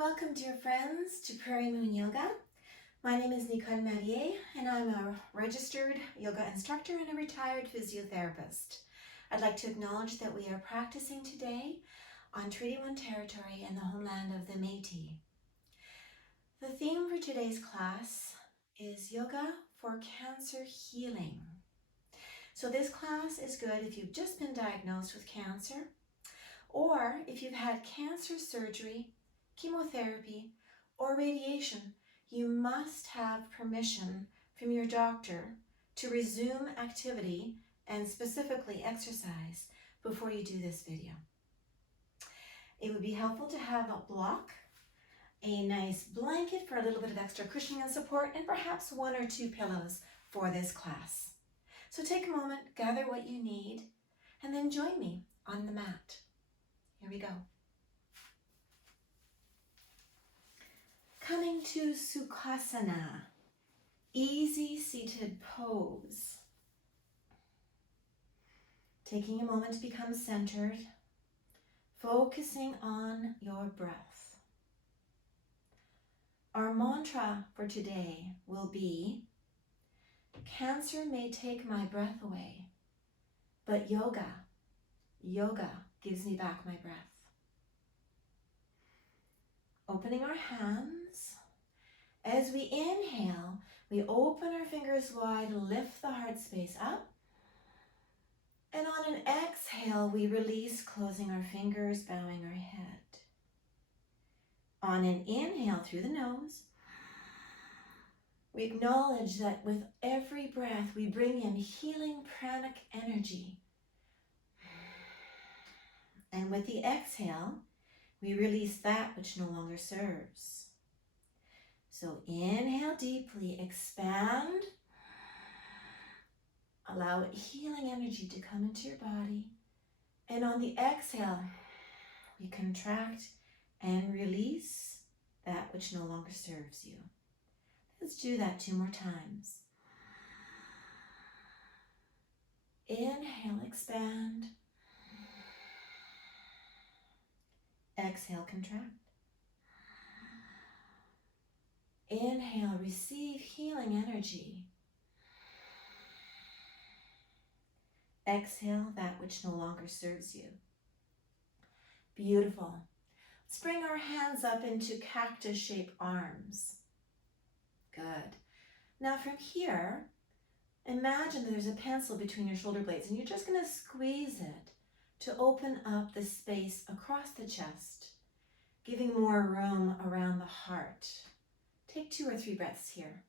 Welcome, dear friends, to Prairie Moon Yoga. My name is Nicole Marier, and I'm a registered yoga instructor and a retired physiotherapist. I'd like to acknowledge that we are practicing today on Treaty 1 territory in the homeland of the Métis. The theme for today's class is yoga for cancer healing. So this class is good if you've just been diagnosed with cancer, or if you've had cancer surgery, chemotherapy, or radiation. You must have permission from your doctor to resume activity and specifically exercise before you do this video. It would be helpful to have a block, a nice blanket for a little bit of extra cushioning and support, and perhaps 1 or 2 pillows for this class. So take a moment, gather what you need, and then join me on the mat. Here we go. Coming to Sukhasana, easy seated pose. Taking a moment to become centered, focusing on your breath. Our mantra for today will be, cancer may take my breath away, but yoga gives me back my breath. Opening our hands. As we inhale, we open our fingers wide, lift the heart space up. And on an exhale, we release, closing our fingers, bowing our head. On an inhale through the nose, we acknowledge that with every breath, we bring in healing pranic energy. And with the exhale, we release that which no longer serves. So inhale deeply, expand. Allow healing energy to come into your body. And on the exhale, we contract and release that which no longer serves you. Let's do that 2 more times. Inhale, expand. Exhale, contract. Inhale, receive healing energy. Exhale that which no longer serves you. Beautiful. Let's bring our hands up into cactus-shaped arms. Good. Now from here, imagine there's a pencil between your shoulder blades, and you're just going to squeeze it to open up the space across the chest, giving more room around the heart. Take 2 or 3 breaths here.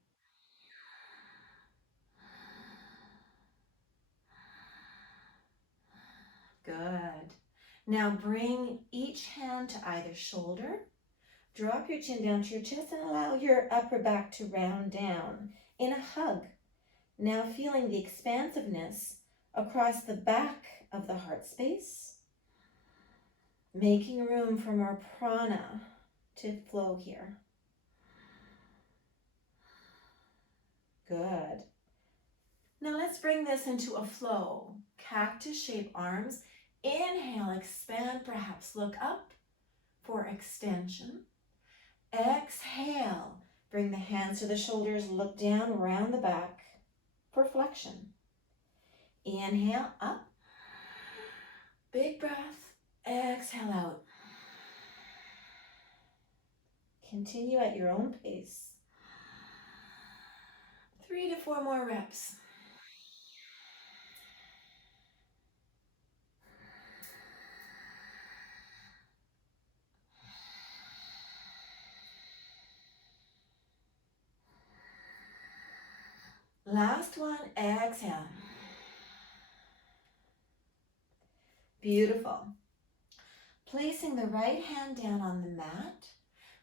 Good. Now bring each hand to either shoulder. Drop your chin down to your chest and allow your upper back to round down in a hug. Now feeling the expansiveness across the back of the heart space, making room for more prana to flow here. Good. Now let's bring this into a flow. Cactus-shaped arms. Inhale, expand, perhaps look up for extension. Exhale, bring the hands to the shoulders, look down around the back for flexion. Inhale, up. Big breath. Exhale out. Continue at your own pace. 3 to 4 more reps. Last one, exhale. Beautiful. Placing the right hand down on the mat,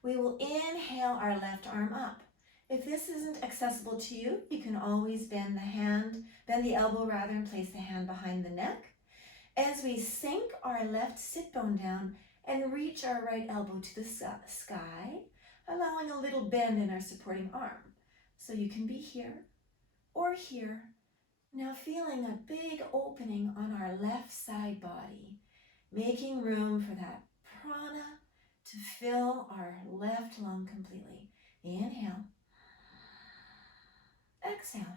we will inhale our left arm up. If this isn't accessible to you, you can always bend the elbow rather, and place the hand behind the neck. As we sink our left sit bone down and reach our right elbow to the sky, allowing a little bend in our supporting arm. So you can be here or here. Now feeling a big opening on our left side body, making room for that prana to fill our left lung completely. Inhale, exhale.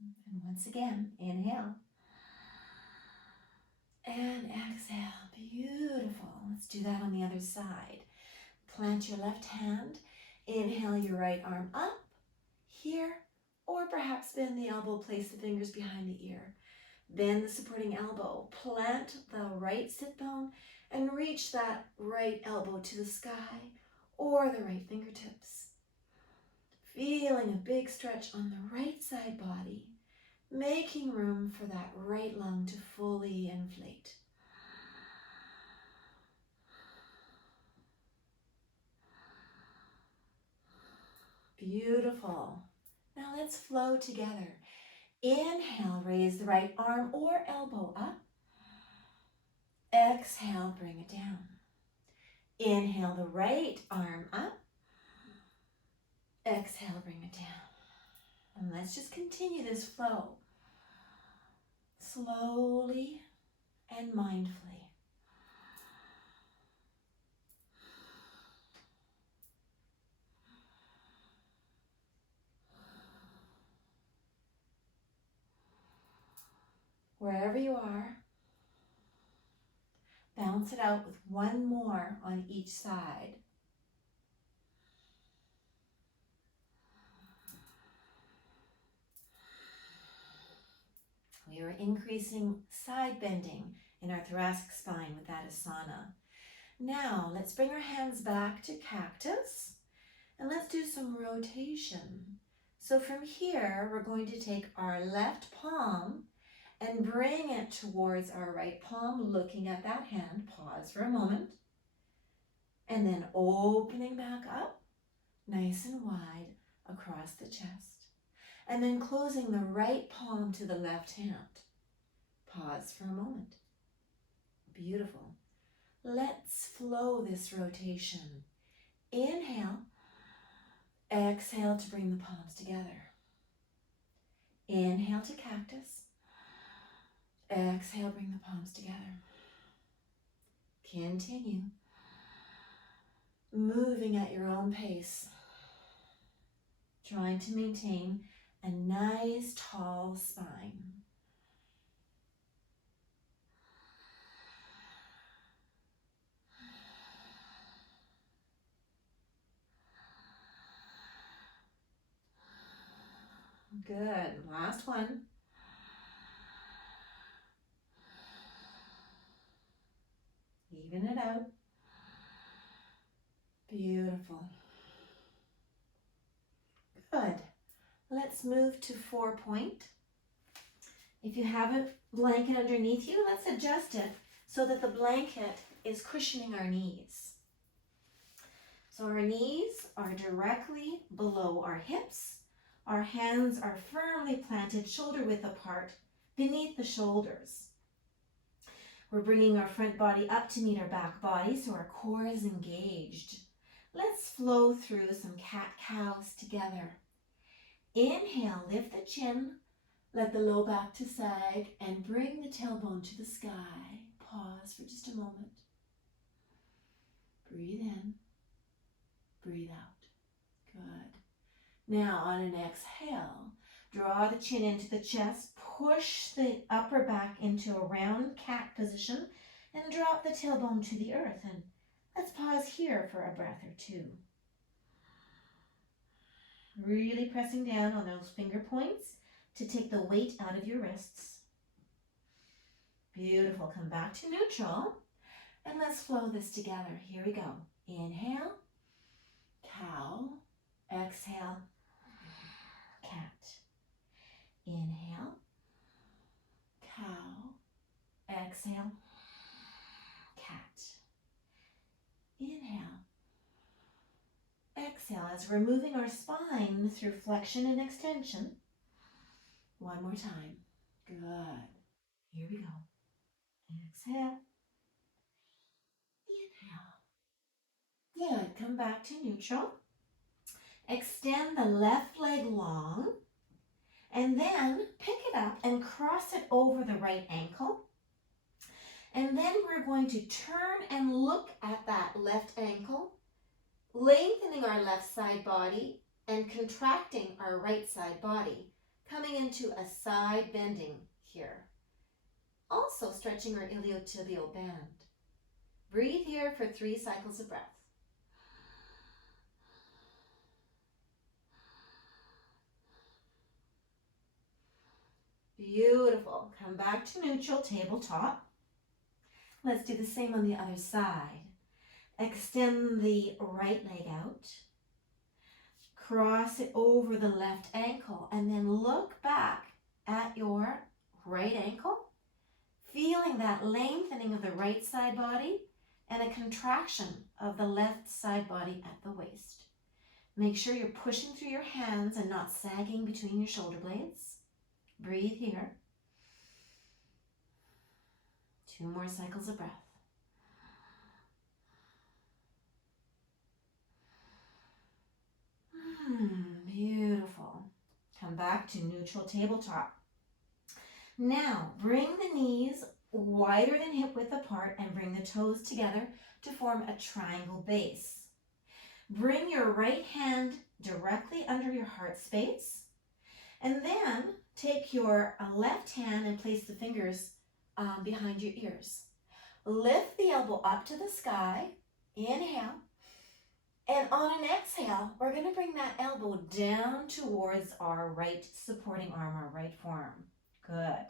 And once again, inhale and exhale. Beautiful. Let's do that on the other side. Plant your left hand. Inhale your right arm up here, or perhaps bend the elbow, place the fingers behind the ear. Bend the supporting elbow, plant the right sit bone, and reach that right elbow to the sky or the right fingertips. Feeling a big stretch on the right side body, making room for that right lung to fully inflate. Beautiful. Now let's flow together. Inhale, raise the right arm or elbow up. Exhale, bring it down. Inhale the right arm up. Exhale, bring it down. And let's just continue this flow. Slowly and mindfully. Wherever you are, balance it out with one more on each side. We are increasing side bending in our thoracic spine with that asana. Now, let's bring our hands back to cactus and let's do some rotation. So from here, we're going to take our left palm and bring it towards our right palm, looking at that hand. Pause for a moment. And then opening back up, nice and wide across the chest. And then closing the right palm to the left hand. Pause for a moment. Beautiful. Let's flow this rotation. Inhale. Exhale to bring the palms together. Inhale to cactus. Exhale, bring the palms together. Continue. Moving at your own pace. Trying to maintain a nice tall spine. Good. Last one. Even it out. Beautiful. Good. Let's move to 4-point. If you have a blanket underneath you, let's adjust it so that the blanket is cushioning our knees. So our knees are directly below our hips. Our hands are firmly planted shoulder width apart beneath the shoulders. We're bringing our front body up to meet our back body so our core is engaged. Let's flow through some cat-cows together. Inhale, lift the chin, let the low back to sag, and bring the tailbone to the sky. Pause for just a moment. Breathe in, breathe out. Good. Now on an exhale, draw the chin into the chest, push the upper back into a round cat position, and drop the tailbone to the earth. And let's pause here for a breath or two. Really pressing down on those finger points to take the weight out of your wrists. Beautiful. Come back to neutral. And let's flow this together. Here we go. Inhale, cow. Exhale, cat. Inhale, cow. Exhale, cat. Inhale. Exhale as we're moving our spine through flexion and extension. One more time. Good. Here we go. Exhale. Inhale. Good. Come back to neutral. Extend the left leg long and then pick it up and cross it over the right ankle And then we're going to turn and look at that left ankle, lengthening our left side body and contracting our right side body, coming into a side bending here. Also stretching our iliotibial band. Breathe here for 3 cycles of breath. Beautiful. Come back to neutral, tabletop. Let's do the same on the other side. Extend the right leg out. Cross it over the left ankle and then look back at your right ankle, feeling that lengthening of the right side body and a contraction of the left side body at the waist. Make sure you're pushing through your hands and not sagging between your shoulder blades. Breathe here. 2 more cycles of breath. Beautiful. Come back to neutral tabletop. Now, bring the knees wider than hip width apart and bring the toes together to form a triangle base. Bring your right hand directly under your heart space, and then take your left hand and place the fingers behind your ears. Lift the elbow up to the sky. Inhale. And on an exhale, we're going to bring that elbow down towards our right supporting arm, our right forearm. Good.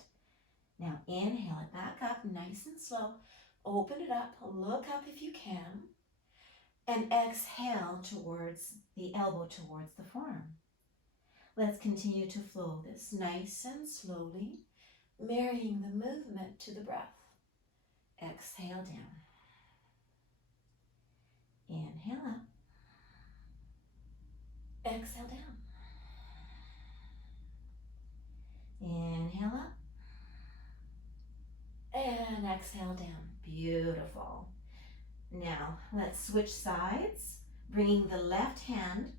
Now inhale it back up, nice and slow. Open it up, look up if you can. And exhale towards the elbow, towards the forearm. Let's continue to flow this nice and slowly, marrying the movement to the breath. Exhale down. Inhale up. Exhale down. Inhale up. And exhale down. Beautiful. Now, let's switch sides, bringing the left hand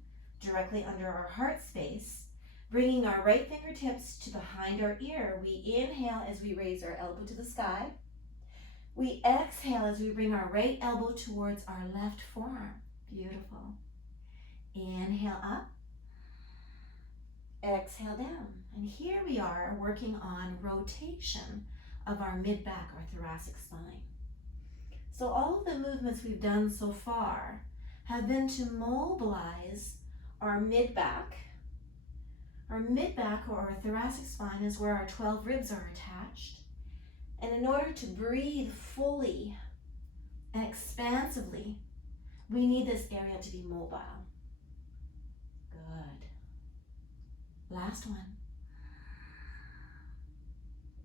directly under our heart space, bringing our right fingertips to behind our ear. We inhale as we raise our elbow to the sky. We exhale as we bring our right elbow towards our left forearm. Beautiful. Inhale up. Exhale down. And here we are working on rotation of our mid-back, our thoracic spine. So all of the movements we've done so far have been to mobilize our mid-back. Our mid-back or our thoracic spine is where our 12 ribs are attached. And in order to breathe fully and expansively, we need this area to be mobile. Good. Last one.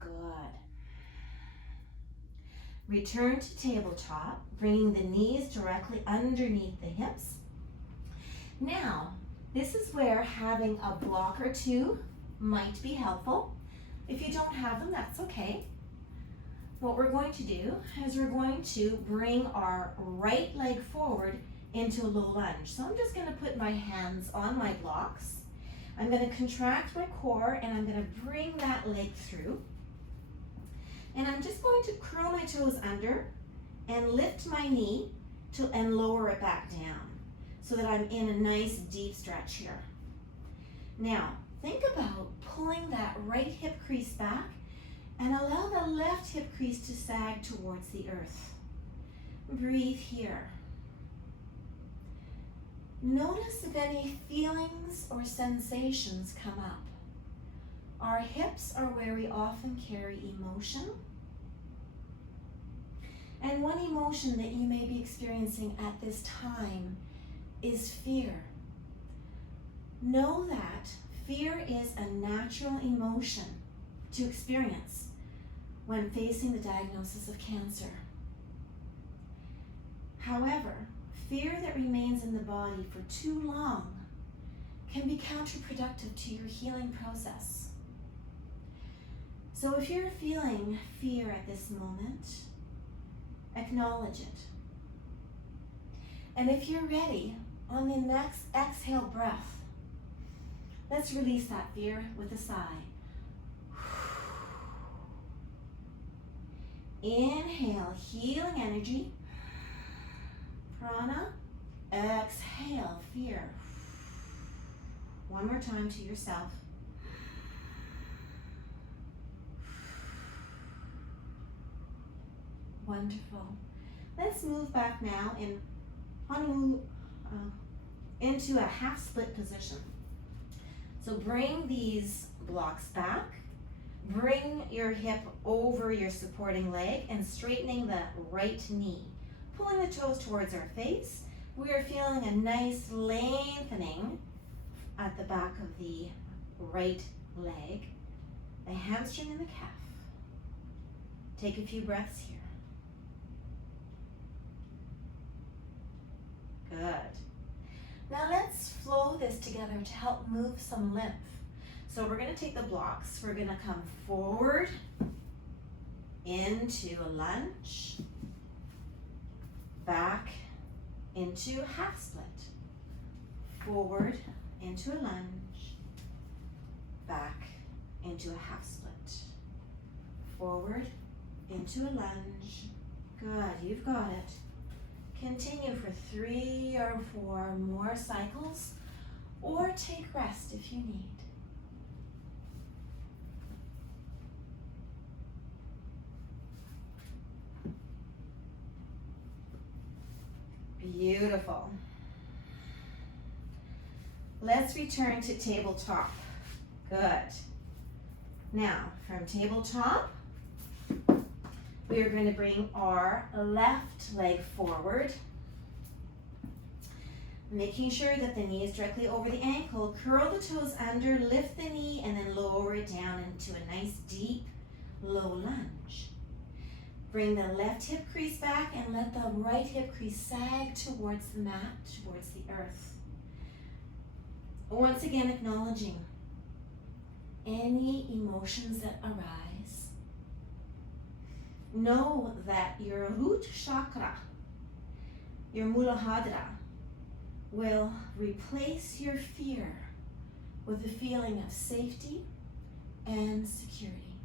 Good. Return to tabletop, bringing the knees directly underneath the hips. Now, this is where having a block or two might be helpful. If you don't have them, that's okay. What we're going to do is we're going to bring our right leg forward into a low lunge. So I'm just going to put my hands on my blocks. I'm going to contract my core and I'm going to bring that leg through. And I'm just going to curl my toes under and lift my knee and lower it back down so that I'm in a nice deep stretch here. Now, think about pulling that right hip crease back and allow the left hip crease to sag towards the earth. Breathe here. Notice if any feelings or sensations come up. Our hips are where we often carry emotion. And one emotion that you may be experiencing at this time is fear. Know that fear is a natural emotion to experience when facing the diagnosis of cancer. However, fear that remains in the body for too long can be counterproductive to your healing process. So if you're feeling fear at this moment, acknowledge it. And if you're ready, on the next exhale breath, let's release that fear with a sigh. Inhale, healing energy. Prana. Exhale, fear. One more time to yourself. Wonderful. Let's move back now into a half split position. So bring these blocks back. Bring your hip over your supporting leg and straightening the right knee. Pulling the toes towards our face. We are feeling a nice lengthening at the back of the right leg, the hamstring and the calf. Take a few breaths here. Good. Now let's flow this together to help move some lymph. So we're going to take the blocks. We're going to come forward into a lunge, back into half split, forward into a lunge, back into a half split, forward into a lunge. Good, you've got it. Continue for 3 or 4 more cycles, or take rest if you need. Beautiful. Let's return to tabletop. Good. Now, from tabletop, we are going to bring our left leg forward, making sure that the knee is directly over the ankle. Curl the toes under, lift the knee, and then lower it down into a nice deep, low lunge. Bring the left hip crease back and let the right hip crease sag towards the mat, towards the earth. Once again, acknowledging any emotions that arise. Know that your root chakra, your Muladhara, will replace your fear with a feeling of safety and security.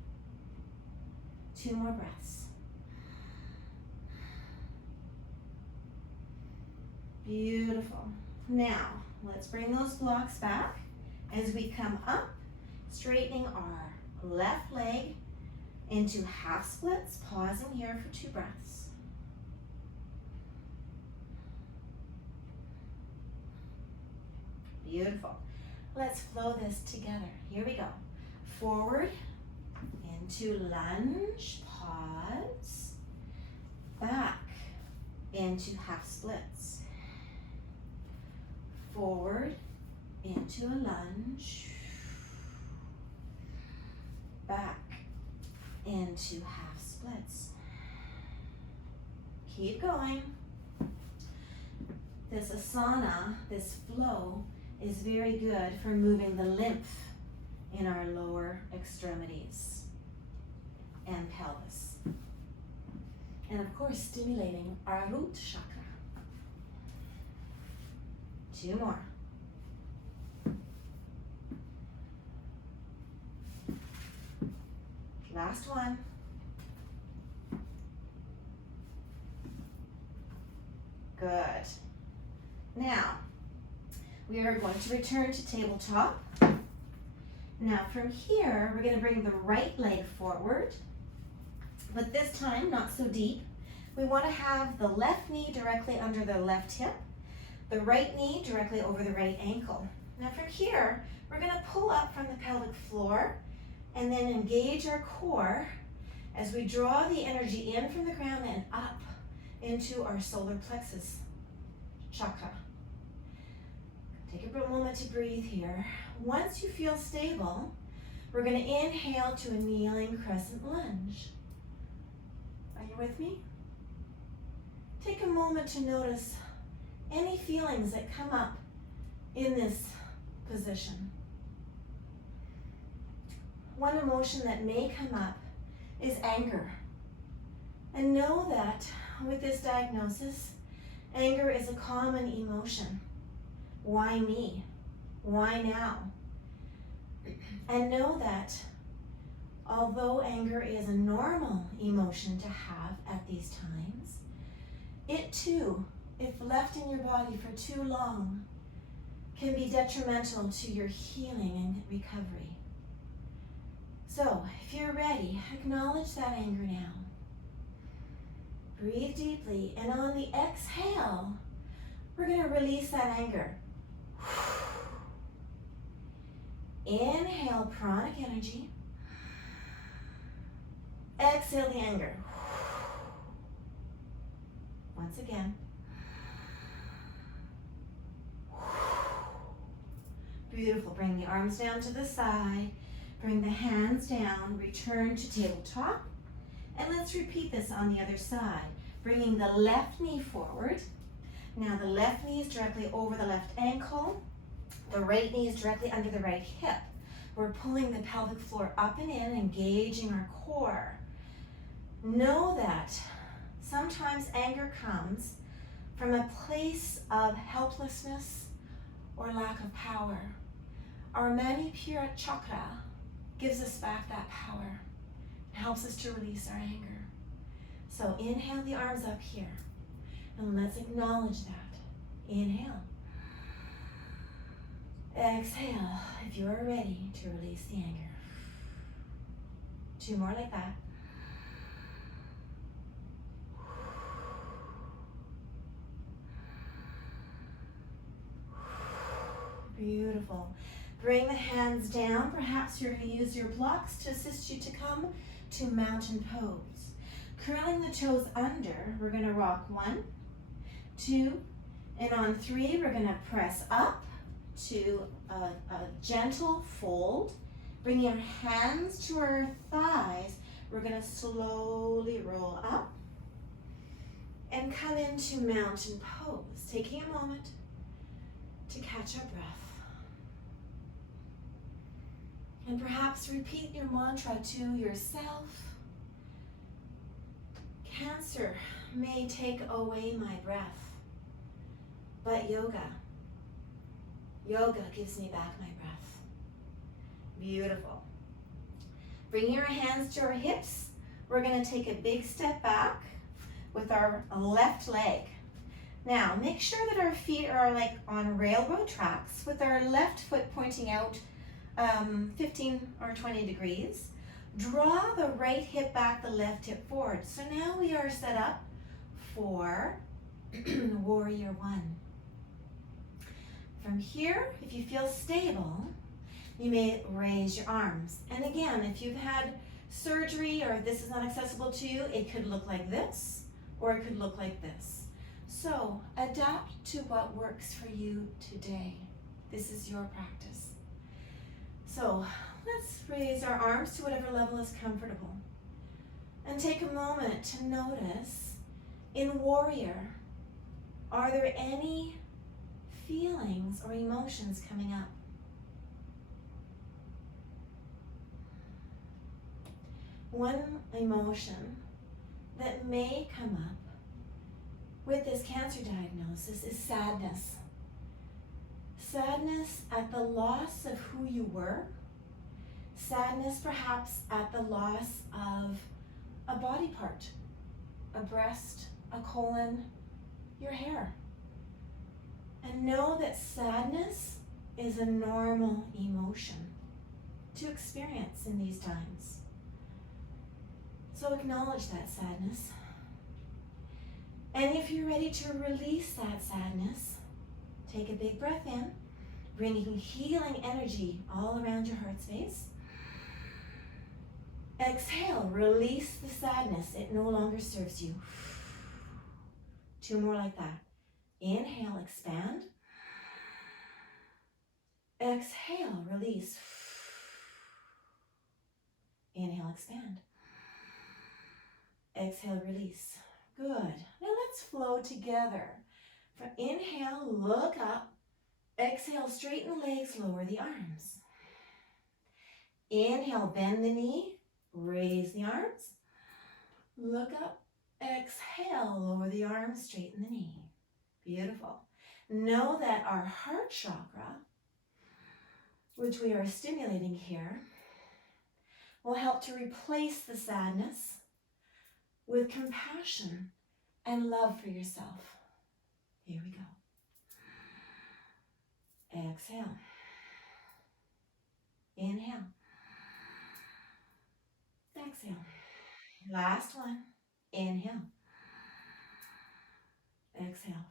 2 more breaths. Beautiful. Now, let's bring those blocks back as we come up, straightening our left leg into half splits, pausing here for 2 breaths. Beautiful. Let's flow this together. Here we go. Forward into lunge, pause, back into half splits. Forward into a lunge, back into half splits. Keep going. This asana, this flow, is very good for moving the lymph in our lower extremities and pelvis. And of course, stimulating our root chakra. 2 more. Last one. Good. Now, we are going to return to tabletop. Now from here, we're going to bring the right leg forward, but this time not so deep. We want to have the left knee directly under the left hip, the right knee directly over the right ankle. Now from here, we're going to pull up from the pelvic floor and then engage our core as we draw the energy in from the ground and up into our solar plexus chakra. Take a moment to breathe here. Once you feel stable, we're going to inhale to a kneeling crescent lunge. Are you with me? Take a moment to notice any feelings that come up in this position. One emotion that may come up is anger. And know that with this diagnosis, anger is a common emotion. Why me? Why now? And know that Although anger is a normal emotion to have at these times, it too, if left in your body for too long, can be detrimental to your healing and recovery. So, if you're ready, acknowledge that anger now. Breathe deeply, and on the exhale, we're going to release that anger. Inhale pranic energy. Exhale the anger. Once again. Beautiful. Bring the arms down to the side. Bring the hands down. Return to tabletop. And let's repeat this on the other side. Bringing the left knee forward. Now the left knee is directly over the left ankle. The right knee is directly under the right hip. We're pulling the pelvic floor up and in, engaging our core. Know that sometimes anger comes from a place of helplessness or lack of power. Our Manipura chakra gives us back that power. It helps us to release our anger. So inhale the arms up here. And let's acknowledge that. Inhale. Exhale if you're ready to release the anger. 2 more like that. Beautiful. Bring the hands down. Perhaps you're going to use your blocks to assist you to come to mountain pose. Curling the toes under, we're going to rock 1, 2, and on 3, we're going to press up to a gentle fold. Bringing our hands to our thighs, we're going to slowly roll up and come into mountain pose. Taking a moment to catch our breath. And perhaps repeat your mantra to yourself. Cancer may take away my breath, but yoga gives me back my breath. Beautiful. Bringing our hands to our hips, we're going to take a big step back with our left leg. Now, make sure that our feet are like on railroad tracks with our left foot pointing out 15 or 20 degrees. Draw the right hip back, the left hip forward. So now we are set up for Warrior 1. From here, if you feel stable, you may raise your arms. And again, if you've had surgery or if this is not accessible to you, it could look like this or it could look like this. So adapt to what works for you today. This is your practice. So let's raise our arms to whatever level is comfortable. And take a moment to notice, in Warrior, are there any feelings or emotions coming up? One emotion that may come up with this cancer diagnosis is sadness. Sadness at the loss of who you were. Sadness perhaps at the loss of a body part, a breast, a colon, your hair. And know that sadness is a normal emotion to experience in these times. So acknowledge that sadness. And if you're ready to release that sadness, take a big breath in, bringing healing energy all around your heart space. Exhale, release the sadness. It no longer serves you. 2 more like that. Inhale, expand. Exhale, release. Inhale, expand. Exhale, release. Good. Now let's flow together. From inhale, look up. Exhale, straighten the legs, lower the arms. Inhale, bend the knee, raise the arms. Look up. Exhale, lower the arms, straighten the knee. Beautiful. Know that our heart chakra, which we are stimulating here, will help to replace the sadness with compassion and love for yourself. Here we go. Exhale. Inhale. Exhale. Last one. Inhale. Exhale.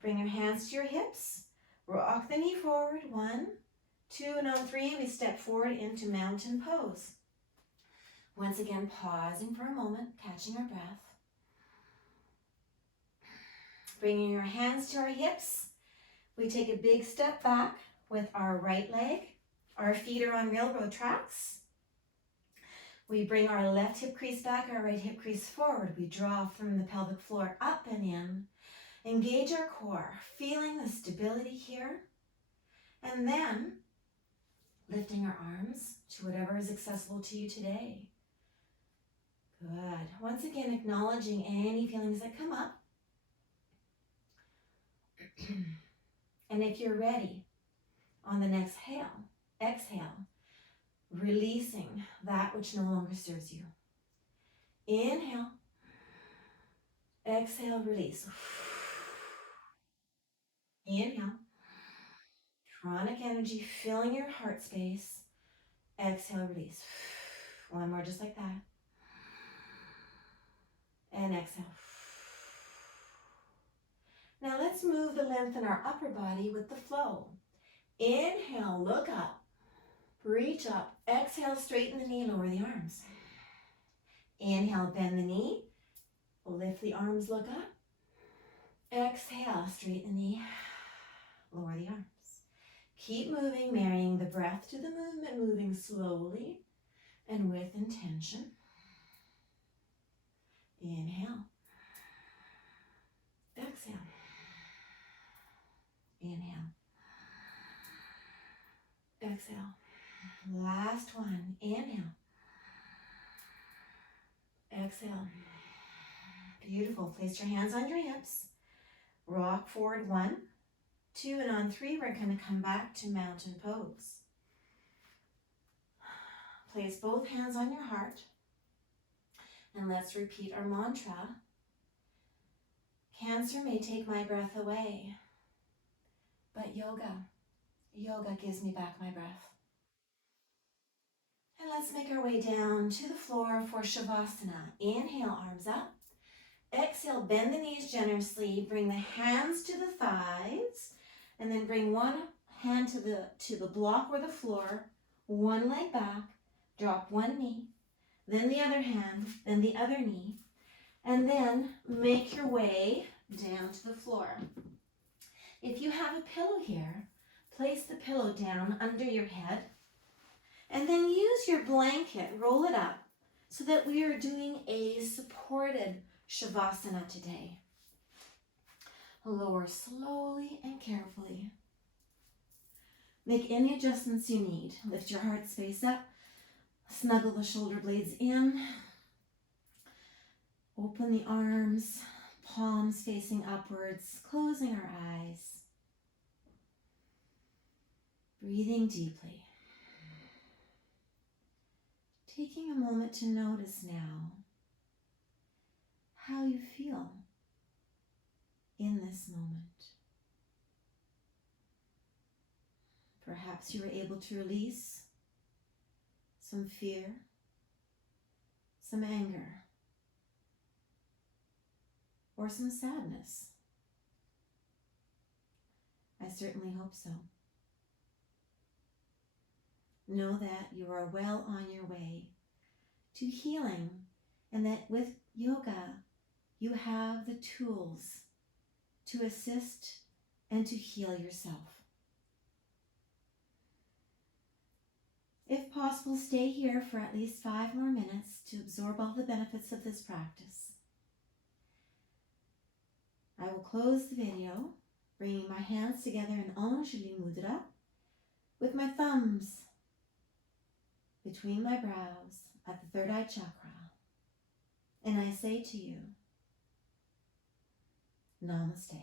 Bring your hands to your hips. Rock the knee forward. 1, 2, and on 3, we step forward into mountain pose. Once again, pausing for a moment, catching our breath. Bringing your hands to our hips, we take a big step back with our right leg. Our feet are on railroad tracks. We bring our left hip crease back, our right hip crease forward. We draw from the pelvic floor up and in. Engage our core, feeling the stability here. And then lifting our arms to whatever is accessible to you today. Good. Once again, acknowledging any feelings that come up. And if you're ready, on the next exhale, releasing that which no longer serves you. Inhale. Exhale, release. Inhale. Chronic energy filling your heart space. Exhale, release. One more just like that. And exhale. Now let's move the length in our upper body with the flow. Inhale, look up. Reach up. Exhale, straighten the knee, lower the arms. Inhale, bend the knee. Lift the arms, look up. Exhale, straighten the knee, lower the arms. Keep moving, marrying the breath to the movement, moving slowly and with intention. Inhale. Exhale. Inhale. Exhale. Last one. Inhale. Exhale. Beautiful. Place your hands on your hips. Rock forward 1, 2, and on 3, we're going to come back to mountain pose. Place both hands on your heart. And let's repeat our mantra. Cancer may take my breath away, but yoga gives me back my breath. And let's make our way down to the floor for Shavasana. Inhale, arms up. Exhale, bend the knees generously. Bring the hands to the thighs. And then bring one hand to the block or the floor. One leg back. Drop one knee. Then the other hand. Then the other knee. And then make your way down to the floor. If you have a pillow here, place the pillow down under your head. And then use your blanket, roll it up, so that we are doing a supported Shavasana today. Lower slowly and carefully. Make any adjustments you need. Lift your heart space up. Snuggle the shoulder blades in. Open the arms, palms facing upwards, closing our eyes. Breathing deeply. Taking a moment to notice now how you feel in this moment. Perhaps you were able to release some fear, some anger, or some sadness. I certainly hope so. Know that you are well on your way to healing, and that with yoga, you have the tools to assist and to heal yourself. If possible, stay here for at least 5 more minutes to absorb all the benefits of this practice. I will close the video, bringing my hands together in Anjali Mudra with my thumbs between my brows at the third eye chakra. And I say to you, Namaste.